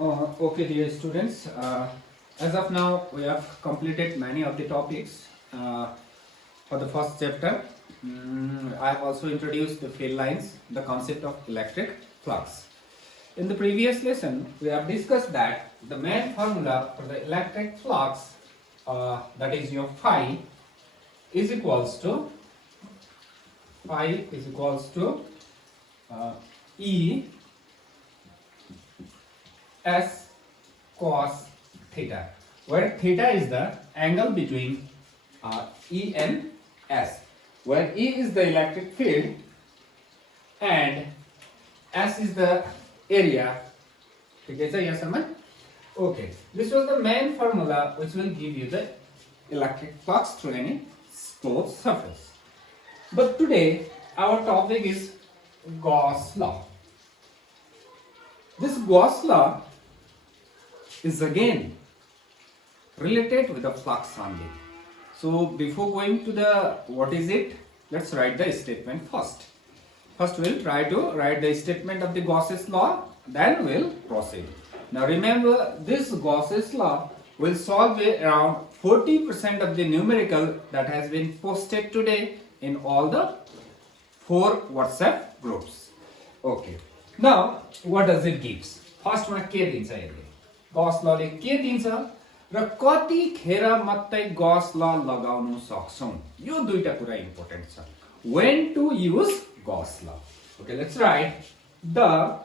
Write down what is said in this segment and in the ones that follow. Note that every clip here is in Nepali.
Okay, dear students. As of now, we have completed many of the topics for the first chapter. I have also introduced the field lines, the concept of electric flux. In the previous lesson, we have discussed that the main formula for the electric flux, that is your phi, is equals to E S cos theta, where theta is the angle between E and S, where E is the electric field and S is the area. Yes, okay. This was the main formula which will give you the electric flux through any closed surface. But today our topic is Gauss law. This Gauss law is again related with the flux only. So before going to the what is it, let's write the statement first. First we'll try to write the statement of the Gauss's law, then we'll proceed. Now remember, this Gauss's law will solve around 40% of the numerical that has been posted today in all the 4 WhatsApp groups. Okay. Now what does it gives? First one के दिन्छ यसले? Gauss law ले के दिन्छ र कतिखेर मात्रै Gauss law लगाउन सक्छौं? यो दुईटा कुरा इम्पोर्टेन्ट छ. When to use Gauss law? Okay, let's write the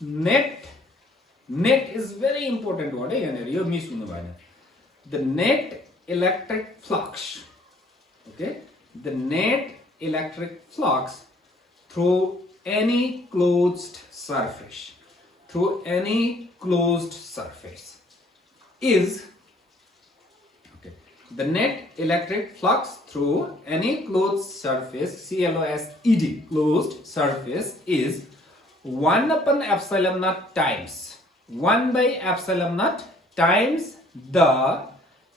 net is very important word है यहाँनिर, यो मिस हुनु भएन. The net electric flux. Okay, the net electric flux through any closed surface is, okay, the net electric flux through any closed surface, CLOSED, closed surface, is 1 upon epsilon naught times 1 by epsilon naught times the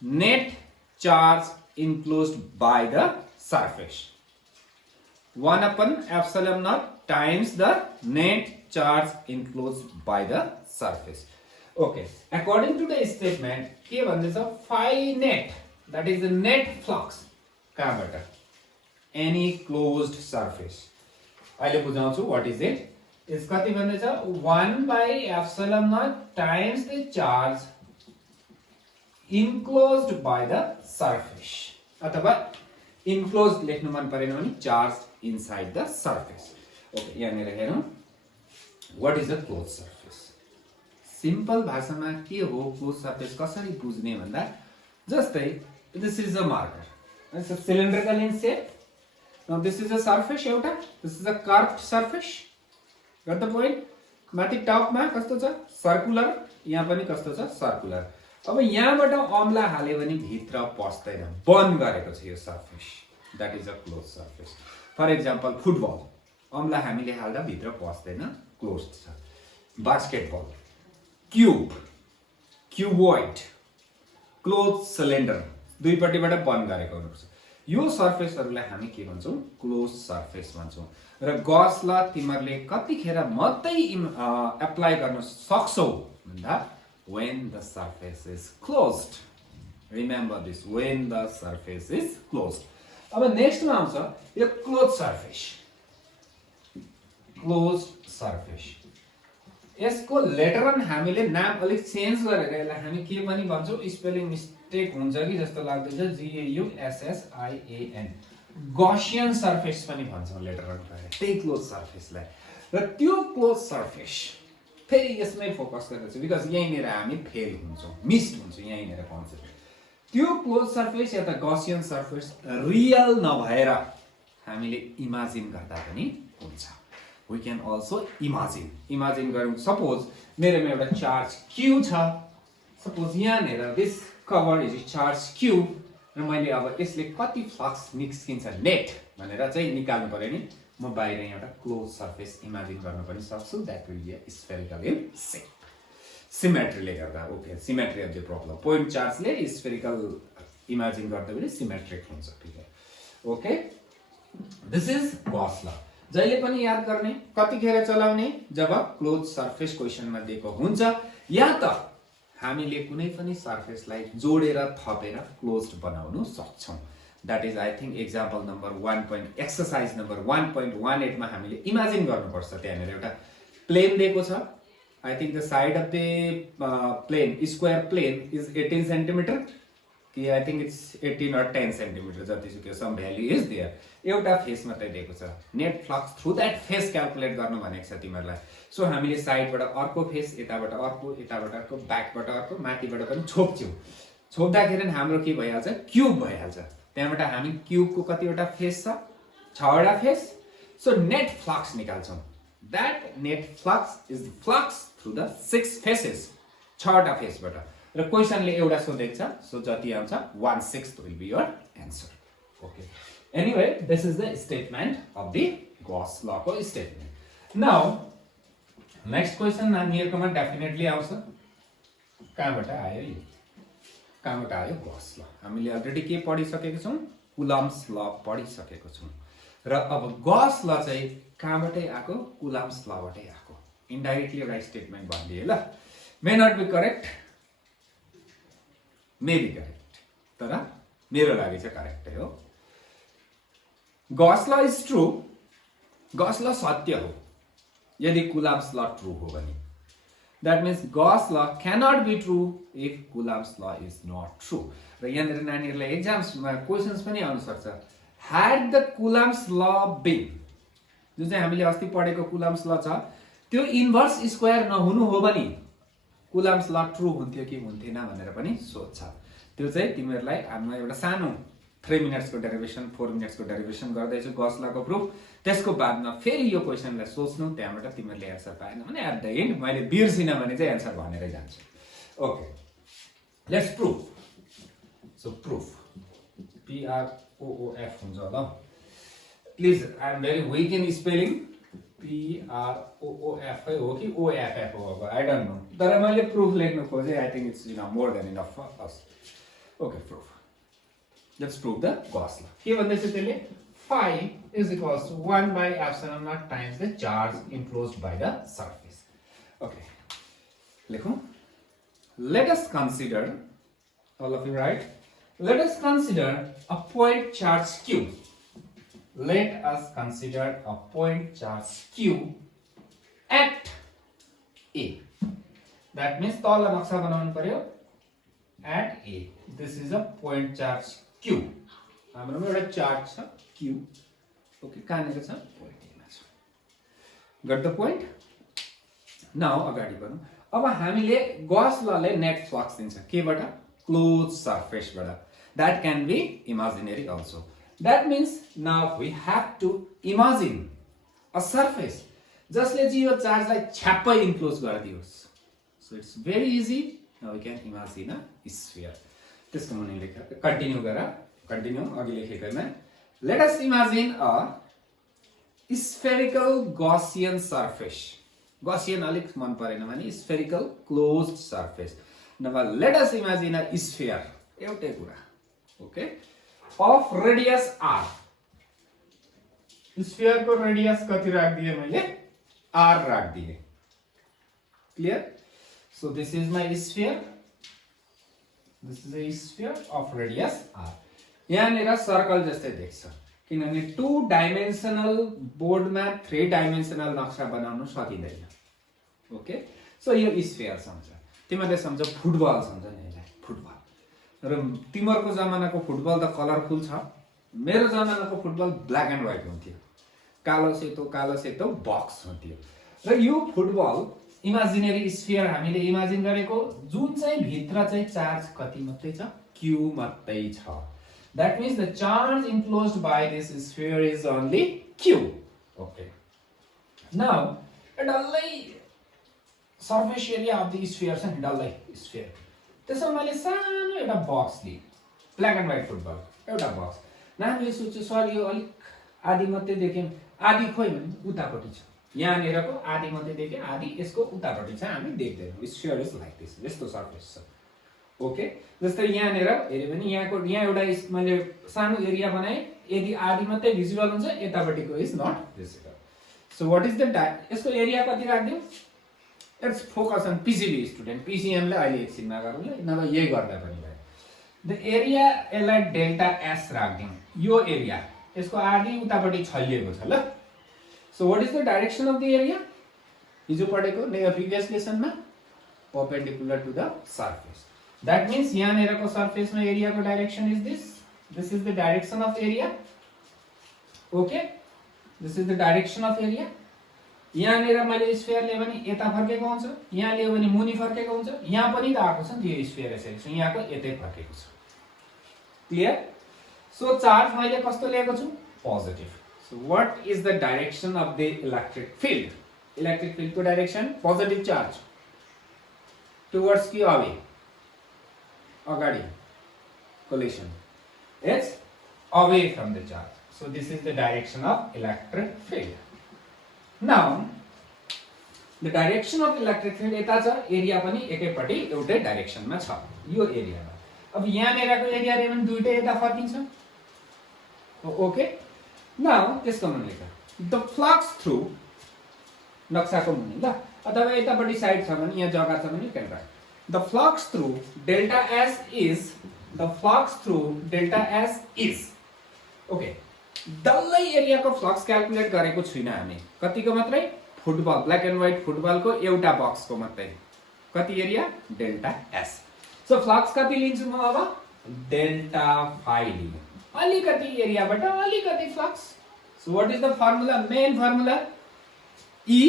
net charge enclosed by the surface. 1 upon epsilon naught times the net charge enclosed by the surface. Okay, according to the statement, के भन्दैछ phi net, that is the net flux कहाँबाट? Any closed surface. अहिले बुझाउँछु what is it. Is कति भन्दैछ 1 by epsilon naught times the charge enclosed by the surface, अथवा enclosed लेख्नु मन परेन भने charge inside the surface. Okay, यहाँनिर हेरौँ. What is a closed surface? Simple भाषामा के हो closed surface कसरी बुझ्ने भन्दा, जस्तै this is a marker. It's a cylindrical in shape. Now this is a surface एउटा, this is a curved surface. Got the point? माथि टपमा कस्तो छ सर्कुलर, यहाँ पनि कस्तो छ सर्कुलर. अब यहाँबाट अम्ला हाल्यो भने भित्र पस्दैन, बन्द गरेको छ यो surface. That is a closed surface. For example, football अम्ला हामीले हाल्दा भित्र पस्दैन, क्लोज्ड छ. Basketball, cube, cuboid, close cylinder, दुईपट्टिबाट बन्द गरेको हुनुपर्छ. यो सर्फेसहरुलाई हामी के भन्छौं? Close surface भन्छौं. र गॉस लॉ तिमीहरुले कतिखेर मात्रै अप्लाई गर्न सक्छौ भन्दा when the surface is closed. Remember this, when the surface is closed. अब नेक्स्ट मा आउँछ यो क्लोज सर्फेस. Closed surface. यसको लेटर अन हामीले नाम अलिक चेन्ज गरेर यसलाई हामी के पनि भन्छौं? स्पेलिङ मिस्टेक हुन्छ कि जस्तो लाग्दैछ. GAUSSIAN, गॉसियन सर्फेस पनि भन्छौं लेटर अन गरेर त्यही क्लोज सर्फेसलाई. र त्यो क्लोज सर्फेस फेरि यसमै फोकस गर्दैछु बिकज यहीँनिर हामी फेल हुन्छौं, मिस्ड हुन्छ यहीँनिर कन्सेप्ट. त्यो क्लोज सर्फेस या त गॉसियन सर्फेस रियल नभएर हामीले इमेजिन गर्दा पनि हुन्छ. We can also imagine गरौँ. सपोज मेरोमा एउटा चार्ज Q छ. सपोज यहाँनिर this cover is charge Q र मैले अब यसले कति फ्लक्स निस्किन्छ नेट भनेर चाहिँ निकाल्नु पर्यो नि. म बाहिर एउटा क्लोज सर्फेस इमेजिन गर्न पनि सक्छु. That will be a spherical in shape. सिमेट्रीले गर्दा. Okay, symmetry of the problem. Point चार्जले स्फेरिकल इमेजिन गर्दा पनि सिमेट्रिक हुन्छ. ठीक है. Okay, this is Gauss law. जहिले पनि याद गर्ने कतिखेर चलाउने जब क्लोज सर्फेस क्वेशनमा दिएको हुन्छ या त हामीले कुनै पनि सर्फेसलाई जोडेर थपेर क्लोज्ड बनाउन सक्छौं that is I think example number 1 exercise number 1.18 मा हामीले इमेजिन गर्नुपर्छ त्यहाँनेर एउटा प्लेन दिएको छ I think the side of the plane, square plane is 18 centimeter. I think it's 18 or 10 centimeter. Some value is there. एउटा फेस मात्रै दिएको छ net flux through that face calculate गर्नु भनेको छ तिमीहरुलाई सो हामीले साइडबाट अर्को फेस यताबाट अर्को ब्याकबाट अर्को माथिबाट पनि छोप्छौं छोप्दाखेरि हाम्रो के भइहाल्छ क्यूब भइहाल्छ त्यहाँबाट हामी क्यूबको कतिवटा फेस छ 6 वटा फेस सो नेट फ्लक्स निकाल्छौं that net flux is the flux through the 6 faces 6 वटा फेसबाट र क्वेशनले एउटा सोधेको छ सो जति आउँछ 1/6 will be your answer okay anyway this is the statement of the Gauss law को statement now next question नानीहरुकोमा डेफिनेटली आउँछ कहाँबाट आयो यो Gauss law हामीले अलरेडी के पढिसकेको छौं Coulomb's law पढिसकेको छौं र अब Gauss law चाहिँ कहाँबाटै आको Coulomb's law बाटै आको इन्डाइरेक्टली एउटा स्टेटमेन्ट भनिदिए ल may not be correct may be correct तर मेरो लागि चाहिँ करेक्ट हो Gauss law is true Gauss law सत्य हो यदि Coulomb's law ट्रू हो भने that means Gauss law cannot be true if Coulomb's law is not true र यहाँनिर नानीहरुलाई एक्जाम्समा क्वेशन्स पनि आउन सक्छ had the Coulomb's law been जुन चाहिँ हामीले अस्ति पढेको Coulomb's law छ त्यो इन्भर्स स्क्वायर नहुनु हो भने Coulomb's law ट्रू हुन्थ्यो कि हुन्थेन भनेर पनि सोध्छ त्यो चाहिँ तिमीहरुलाई हामी एउटा सानो 3 मिनेट्स को डेरिभेसन 4 मिनेट्स को डेरिभेसन गर्दै छु Gauss law को प्रुफ त्यसको बादमा फेरि यो क्वेशनलाई सोच्नु त्यहाँबाट तिमीहरुले आन्सर पाएन भने एट द एन्ड मैले बिर्सिन भने चाहिँ आन्सर भनेरै जान्छु okay let's proof so proof PROOF हुन्छ ल Please, I am very weak in spelling. PROOF हो कि OFF हो I don't know. तर मैले proof लेख्नु खोजे I think it's more than enough for us. Okay, proof. Let's prove the Gauss law. के भन्दैछ त्यसले phi is equals to 1 by epsilon naught times the charge enclosed by the surface. Okay. लेखौं. Let us consider all of you right? Let us consider a point charge Q. Let us consider a point charge Q at A. That means तल नक्सा बनाउनु पर्यो at A. This is a point charge Q. हाम्रोमा एउटा चार्ज छ Q. ओके कहाँनिर छ पोइन्ट एमा छ. Got the point? Now अगाडि बढौं. अब हामीले Gauss law ले नेट फ्लक्स दिन्छ केबाट close सर्फेसबाट. That can be imaginary also. That means now we have to imagine a surface जसले चाहिँ यो चार्जलाई छ्याप्पै enclose गरिदियोस्. So it's very easy. Now we can imagine a sphere. त्यसको मुनि लेख कन्टिन्यू अघि लेखेकोमा let us imagine a spherical Gaussian surface. Gaussian अलिक मन परेन भने spherical closed surface. Now let us imagine a sphere. एउटै कुरा. Okay? Of radius r. Sphere को radius कति राख दिए मैले r राख दिए. Clear? So this is my sphere. This is a sphere of radius r. यहाँनिर सर्कल जस्तै देख्छ किनभने 2 डाइमेन्सनल बोर्डमा 3 डाइमेन्सनल नक्सा बनाउन सकिदैन. ओके सो यो स्फियर सम्झ तिमीले सम्झ फुटबल सम्झ नि यसलाई फुटबल र तिमीहरुको जमानाको फुटबल त कलरफुल छ मेरो जमानाको फुटबल ब्ल्याक एन्ड व्हाइट हुन्थ्यो कालो सेतो बक्स हुन्थ्यो र यो फुटबल इमेजिनरी स्फियर हामीले इमेजिन गरेको जुन चाहिँ भित्र चाहिँ चार्ज कति मात्रै छ क्यू मात्रै छ. That means the charge enclosed by this sphere is only Q. Okay. Now, a डल्लै surface area of the sphere छ नि डल्लै sphere. त्यसमा मैले सानो एउटा बक्स लिएँ. ब्ल्याक एन्ड व्हाइट फुटबल एउटा बक्स. नानीले सोच्यो सर यो अलिक आधी मात्रै देख्यौं. आधी खोइ भने उतापट्टि छ. यहाँनिरको आधी मात्रै देखे आधी यसको उतापट्टि छ हामी देख्दैनौँ. Sphere is like this. यस्तो surface छ. ओके जस्तै यहाँनिर हेर्यो भने यहाँ एउटा मैले सानो एरिया बनाए यदि आधी मात्रै भिजिबल हुन्छ यतापट्टिको is not visible. So what is the यसको एरिया कति राख्दियौ let's focus on PCB student PCM ले अहिले एकछिनमा गरौँला नभए यही गर्दा पनि भयो द एरिया यसलाई डेल्टा एस राख्दियौ यो एरिया यसको आधी उतापट्टि छलिएको छ ल so what is the direction of the area हिजो पढेको प्रिभियस लेसनमा perpendicular to the surface that means यहाँनेरको सर्फेसमा एरियाको direction is this is the direction of area okay this is the direction of area यहाँनेर मैले स्फियर लिए भने यता फर्केको हुन्छ यहाँ लियो भने मुनि फर्केको हुन्छ यहाँ पनि त आएको छ नि त्यो स्फियर यसरी सो यहाँको यतै फर्केको छ क्लियर सो चार्ज मैले कस्तो लिएको छु positive so what is the direction of the electric field को डाइरेक्सन पोजिटिभ चार्ज towards कि away अगाडि collision it's away from the charge so this is the direction of electric field now the direction of electric field यता छ एरिया पनि एकैपट्टि एउटै डाइरेक्सनमा छ यो एरियामा अब यहाँ नेरको एरिया रे पनि दुईटै यता फर्किन्छ ओके नाउ त्यसको मतलब द फ्लक्स थ्रु नक्साको मुनि ल अथवा यतापट्टि साइड छ भने यहाँ जग्गा छ भने can write the flux through delta S is okay डल्लै एरियाको फ्लक्स क्याल्कुलेट गरेको छैन हामी कतिको मात्रै फुटबल ब्ल्याक एन्ड व्हाइट फुटबलको एउटा बक्सको मात्रै कति area delta S so flux कति लिन्छु म अब डेल्टा फाइ लिन्छु अलिकति एरियाबाट अलिकति flux so what is the formula main formula E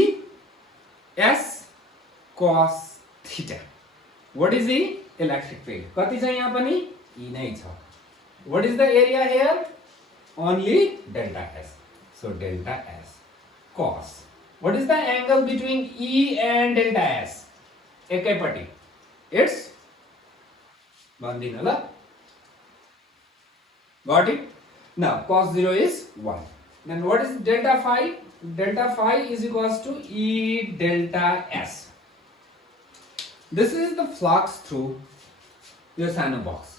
S cos theta. What is the electric field? कति छ यहाँ पनि E नै छ. What is the area here? Only delta S. So delta S cos. What is the angle between E and delta S? एकैपट्टि. It's भन्दिनु ल. Got it? Now cos 0 is 1. Then what is delta phi? Delta phi is equals to E delta S. This is the flux through your सानो box.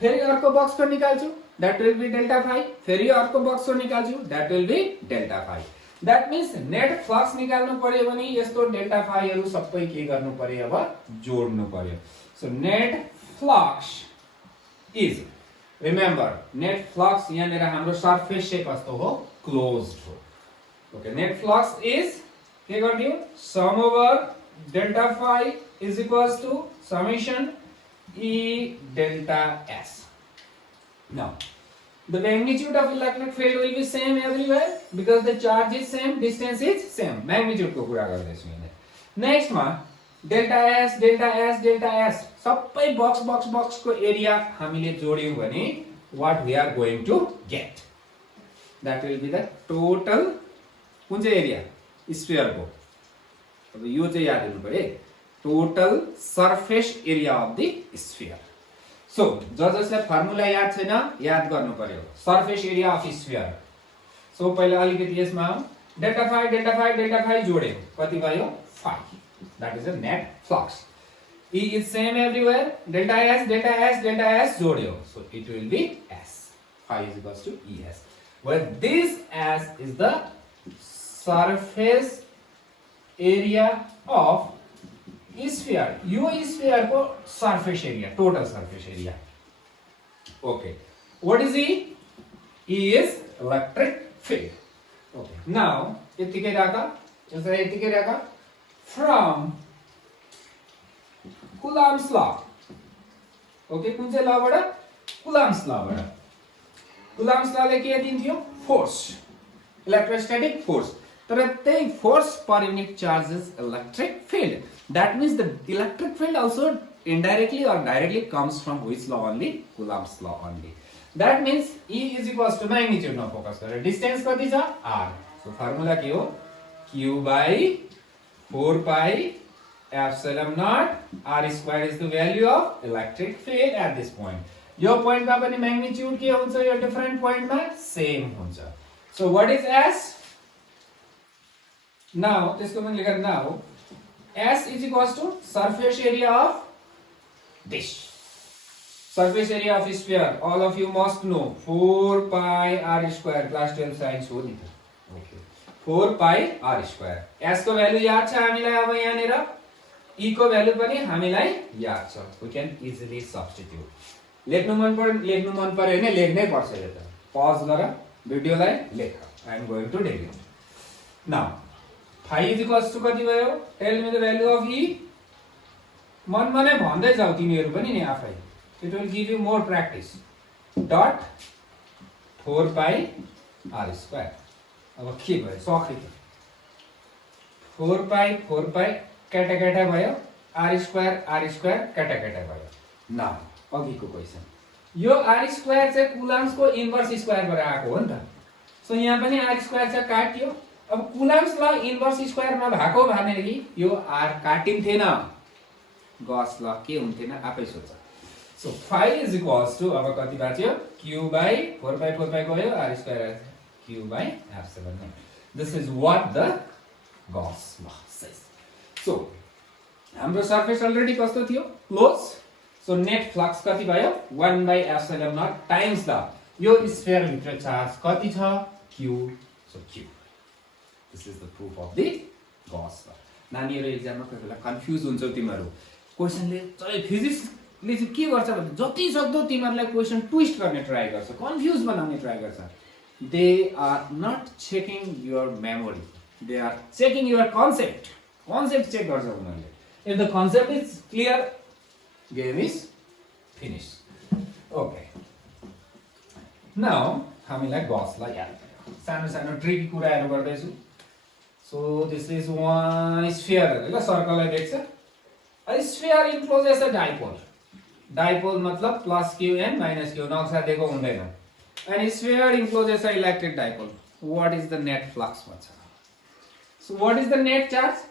फेरि अर्को बक्स को निकाल्छु that will be delta phi. फेरि अर्को बक्स को निकाल्छु that will be delta phi. That means net flux निकाल्नु पर्यो भने यस्तो delta phi हरु सबै के गर्नु पर्यो अब जोड्नु पर्यो. So net flux is remember net flux यहाँनेर हाम्रो सर्फेस चाहिँ कस्तो हो क्लोज्ड हो. Okay, net flux is के गर्दियौ sum over delta phi is equals to summation E delta S. Now, the magnitude of electric field will be same everywhere because the charge is same, distance is same. Magnitude को कुरा गर्दैछु यहाँ. Next मा delta S सबै बक्स को एरिया हामीले जोड्यौं भने what we are going to get. That will be the total कुन चाहिँ एरिया स्फियर को अब यो चाहिँ याद हुनु पर्यो total surface area of the sphere so जसले फर्मुला याद छैन याद गर्नु पर्यो surface area of sphere so पहिला अलिकति यसमा डेल्टा फाइ जोड्यो कति भयो 5 that is a net flux E is same everywhere delta S जोड्यो so it will be S phi is equals to ES where this S is the surface area of sphere यो sphere को surface area total surface area okay what is E is electric field okay now यतिकै राख from Coulomb's law okay कुन चाहिँ लबाट Coulomb's law ले के दिन्थ्यो force electrostatic force तर त्यही force per unit charge is electric field that means the electric field also indirectly or directly comes from which law only Coulomb's law only that means E is equals to magnitude मा फोकस गरेर distance कति छ r so formula के हो q by 4 pi epsilon naught r square is the value of electric field at this point यो point मा पनि magnitude के हुन्छ यो different point मा same हुन्छ so what is s now त्यसको पनि लेखेर now S is equals to surface area of dish. Surface area of sphere. All of you must know 4 pi r square class 12 science हो नि त. Okay. 4 pi r square. s को भ्यालु याद छ हामीलाई अब यहाँनिर, e को भ्यालु पनि हामीलाई याद छ। We can easily substitute. लेख्नु मन पर्यो भने लेख्नै पर्छ। यो त पज गर भिडियोलाई लेख। I am going to tell you now. Phi is equals to कति भयो? Tell me the value of e। मनमा नै भन्दै जाऊ तिमीहरू पनि नि आफै। It will give you more practice. Dot 4 pi r square. अब के भयो? सक्यो त। 4 पाई केटा भयो, r स्क्वायर केटा भयो। नाउ अघिको क्वेशन, यो r स्क्वायर चाहिँ कुलाम्सको इन्भर्स स्क्वायरबाट आएको हो नि त। सो यहाँ पनि r स्क्वायर चाहिँ काट्यो। अब कुलाम्स ल इन्भर्स स्क्वायर नभएको भनेदेखि यो r काटिन्थेन, गस ल के हुन्थेन आफै सोच। So phi is equals to अब कति बाँच्यो? q बाई 4 पाई गयो, r square q by epsilon naught. This is what the Gauss law says. So हाम्रो सरफेस अलरेडी कस्तो थियो? क्लोज। सो नेट फ्लक्स कति भयो? 1 by epsilon naught times the यो स्फियर भित्र चार्ज कति छ? q। So q। This is the proof of the Gauss law. नानीहरु एक्जाममा कोही बेला कन्फ्युज हुन्छौ तिमीहरु। क्वेशनले चाहिँ फिजिक्सले चाहिँ के गर्छ भने जति सक्दो तिमीहरुलाई क्वेशन ट्विस्ट गर्ने ट्राई गर्छ, कन्फ्युज बनाउने ट्राई गर्छ। They are not checking your memory, they are checking your concept. Concept check गर्छ उनीहरुले। If the concept is clear, game is finish. Okay, now हामीलाई गसलाई याद सानो सानो ट्रिकी कुराहरु गर्दैछु। So this is one sphere. ल सर्कललाई देख्छ? A sphere encloses a dipole. Dipole मतलब plus q and minus q, नक्सा दिएको हुँदैन। And sphere encloses a electric dipole. What is the net flux भन्छ? So what is the net charge?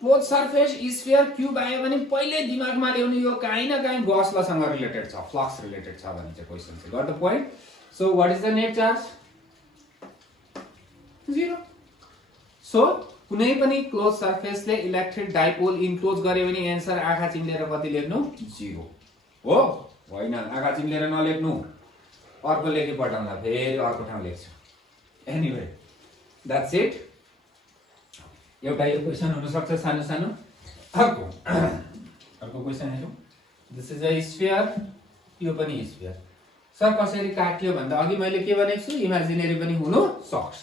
Closed surface sphere cube आयो भने पहिले दिमागमा ल्याउनु यो काहीँ न काहीँ गस लसँग रिलेटेड छ, फ्लक्स रिलेटेड छ भन्ने चाहिँ क्वेशन छ। Got the point? So what is the net charge? 0. So कुनै पनि क्लोज सर्फेसले इलेक्ट्रिक डाइपोल इन्क्लोज गर्यो भने एन्सर आँखा चिम्लेर कति लेख्नु? 0 हो। होइन, आँखा चिम्लेर नलेख्नु, अर्को लेखे पठाउँला, फेरि अर्को ठाउँ लेख्छु। Anyway that's it. एउटा यो क्वेशन हुन सक्छ सानो सानो। अर्को क्वेशन हेरौँ। दिस इज अ स्फियर, यो पनि स्फियर। सर कसरी काट्यो भन्दा अघि मैले के भनेको छु? इमेजिनेरी पनि हुन सक्छ।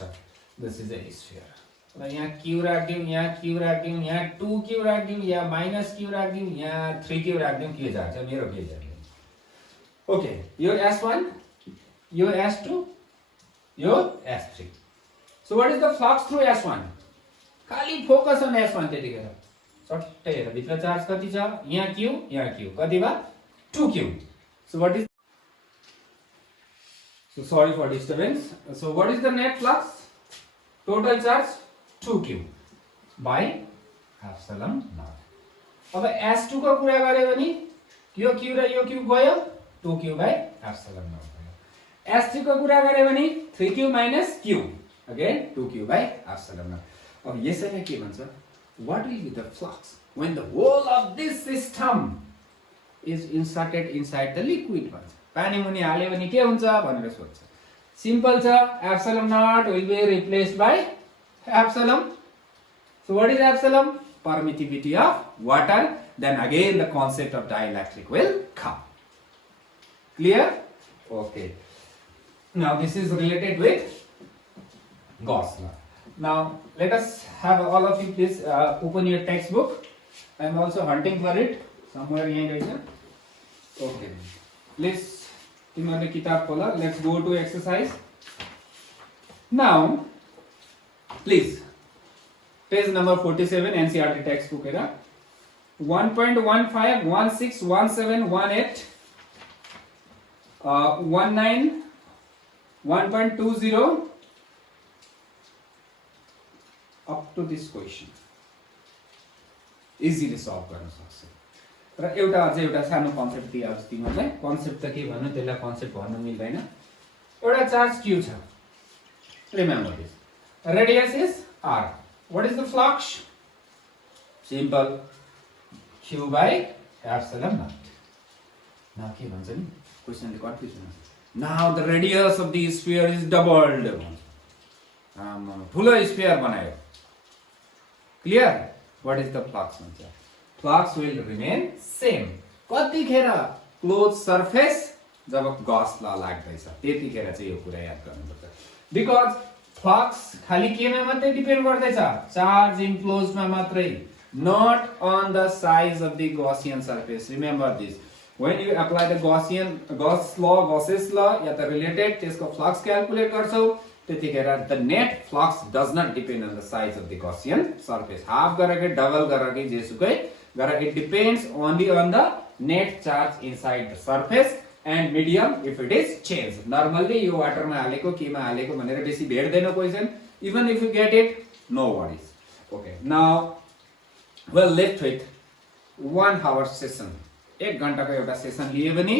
This is a sphere. र यहाँ q राख्दियौ, यहाँ q राख्दियौ, यहाँ 2q राख्दियौ, या -q राख्दियौ, यहाँ 3q राख्दियौ, के जान्छ? मेरो के जान्छ? ओके, यो s1, यो s2, यो s3। So what is the flux through s1? खाली फोकस अन s1 त्यतिखेर। सट्टै हेर भित्र चार्ज कति छ? यहाँ q कति भयो? 2q। So what is, so sorry for disturbance. So what is the net flux? Total charge 2q by epsilon naught. अब s2 को कुरा गरे भने यो q र यो q गयो, 2q बाई एप्सिलन नट भयो। s3 को कुरा गरे भने 3q minus q, again 2q by epsilon naught. अब यसैले के भन्छ? What will be the flux when the whole of this system is inserted inside the liquid भन्छ। पानी मुनि हाल्यो भने के हुन्छ भनेर सोध्छ। सिम्पल छ, epsilon naught will be replaced by epsilon. So what is epsilon? Permittivity of water. Then again the concept of dielectric will come. Clear? Okay. Now this is related with Gauss law. Now let us have all of you please open your textbook. I am also hunting for it somewhere here. Okay. Please तिमीहरुले किताब खोला. Let's go to exercise. Now please, page number 47 NCERT textbook era 1.15, 16, 17, 18, 19, 1.20 up to this question easily solve गर्न सक्छ। र एउटा अझै एउटा सानो कन्सेप्ट दिएको छु तिमीहरुलाई। कन्सेप्ट त के भन्नु, त्यसलाई कन्सेप्ट भन्न मिल्दैन। एउटा चार्ज q छ, remember this. Radius is r. What is the flux? Simple, q by epsilon naught. Now के भन्छ नि? क्वेशनले कन्फ्युजन हुन्छ। Now the radius of the sphere is doubled. ठुलो स्फियर बनायो clear what is the flux हुन्छ फ्लक्स विल रिमेन सेम कतिखेर क्लोज सरफेस जब गस ल लाग्दैछ त्यतिखेर चाहिँ यो कुरा याद गर्नुपर्छ बिकज फ्लक्स खाली केमा मात्रै डिपेन्ड गर्दैछ चार्ज इन्क्लोजमा मात्रै not on the size of the Gaussian surface remember this when you apply the Gauss law Gauss's law या त related त्यसको flux calculate गर्छौ त्यतिखेर the net flux does not depend on the size of the Gaussian surface half गरेकै डबल गरेकै जेसुकै गरेकै it depends only on the net charge inside the surface and medium if it is changed normally यो वाटरमा हालेको केमा हालेको भनेर बेसी भेट्दैन question even if you get it no worries okay now well left with 1 hour session 1 घण्टाको एउटा सेसन लिए भने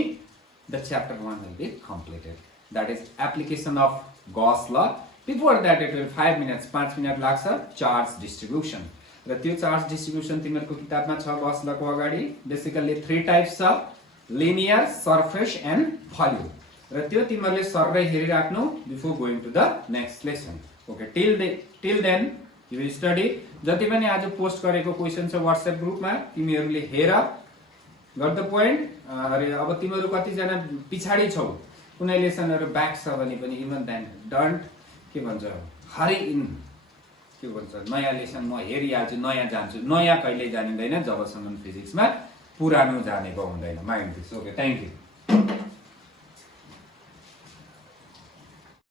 the chapter 1 will be completed that is application of Gauss law before that it will 5 minutes 5 minute लाग्छ चार्ज डिस्ट्रिब्युसन र त्यो चार्ज डिस्ट्रिब्युसन तिमीहरुको किताबमा छ Gauss law को अगाडि बेसिकली 3 टाइप्स छ linear surface and volume र त्यो तिमीहरुले सररै हेरिराख्नु before going to the next lesson okay till then you will study जति पनि आज पोस्ट गरेको क्वेशन छ WhatsApp ग्रुपमा तिमीहरुले हेर गट द पोइन्ट अरे अब तिमीहरु कति जना पिछाडी छौ कुनै लेसनहरु ब्याक छ भने पनि इभन देन डोन्ट के भन्छ हरी इन के भन्छ नयाँ लेसन म हेरिहाल्छु नयाँ जान्छु नयाँ कहिले जानिदैन जबसम्म फिजिक्समा पुरानो जानेको हुँदैन mind this okay thank you